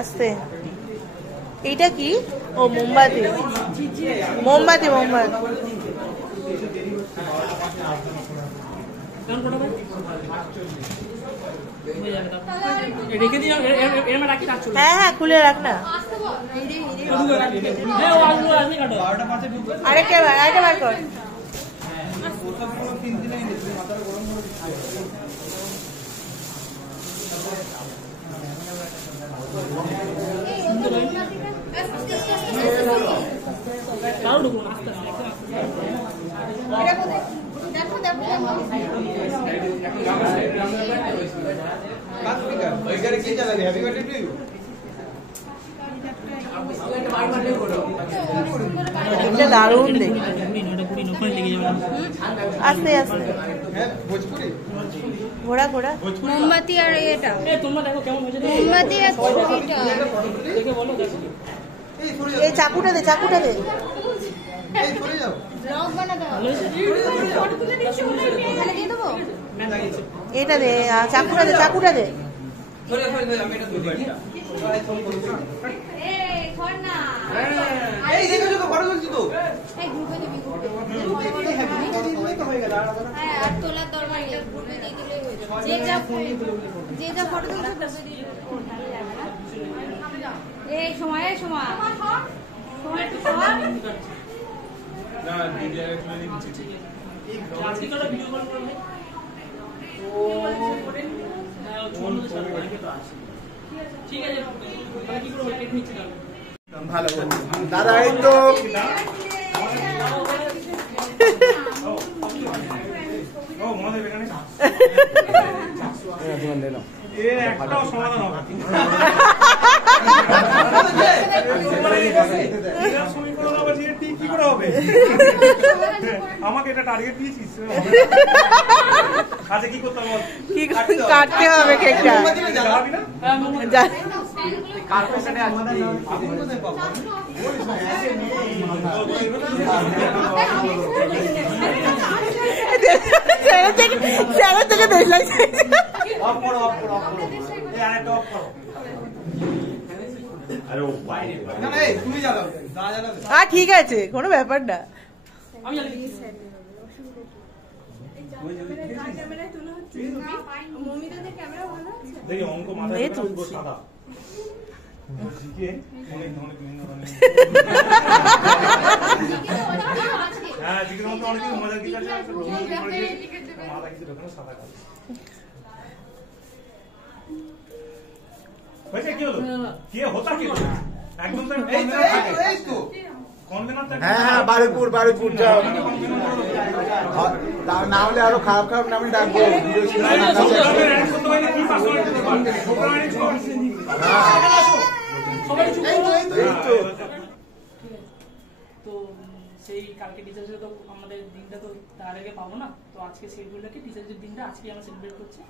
আস্তে এইটা কি? ও মোমবাতি মোমবাতি মোমবাতি হ্যাঁ হ্যাঁ খুলে রাখ না। আরেকটা বার কর। দারুণ আস্তে আস্তে ঘোড়া ঘোড়া মোমবাতি আর এটা মোমবাতি আর এই চাকুটা দে চাকুটা দে এটা দে চাকুটা দে চাকুটা দে ভালো দাদা এই তো আমাকে এটা টার্গেট দিয়েছিস আচ্ছা কি করতে হবে কি কাটতে হবে কেকটা থেকে দেখলাম ঠিক আছে কোনো ব্যাপার না হ্যাঁ বারুইপুর বারুইপুর যাও না হলে আরো খারাপ খারাপ নামে ডাকবো তো সেই কালকে টিচার্স তো আমাদের দিনটা তো তার আগে পাবো না, তো আজকে সেগুলোকে টিচার্সের দিনটা আজকে আমরা সেলিব্রেট করছি।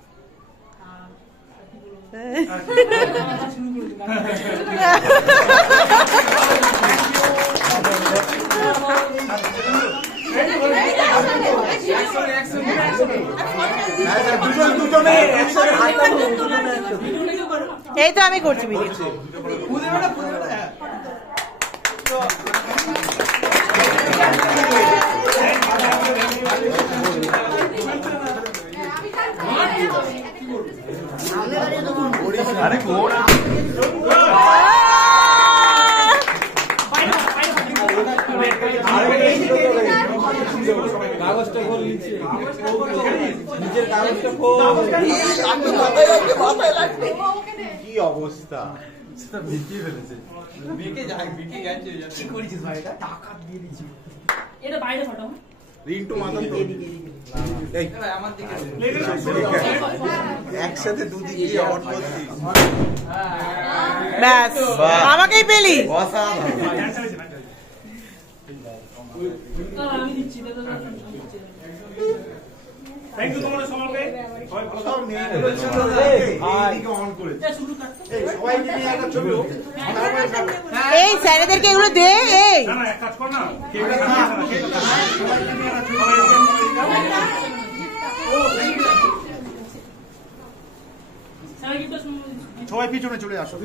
এই তো আমি করছি ভিডিও। আরে কাগজটা খোল নিজের কাগজটা খোল কি অবস্থা রিন্টু মাতান তো একসাথে দুদিকে অন করছিস ব্যাস আমাকেই পেলি। আমি দিচ্ছি থ্যাংক ইউ তোমাদের সবাইকে। গাড়িকে অন করেছে। এই শুরু কাটতো। এই সবাইকে নিয়ে একটা ছবি হোক। তারপরে যাবে। এই স্যারেদেরকে এগুলো দে এই না না এক কাজ কর না কেকটা খা, কেকটা খা, সবাইকে নিয়ে একটা ছবি হোক। স্যার কিন্তু সবাই পিছনে চলে আসো।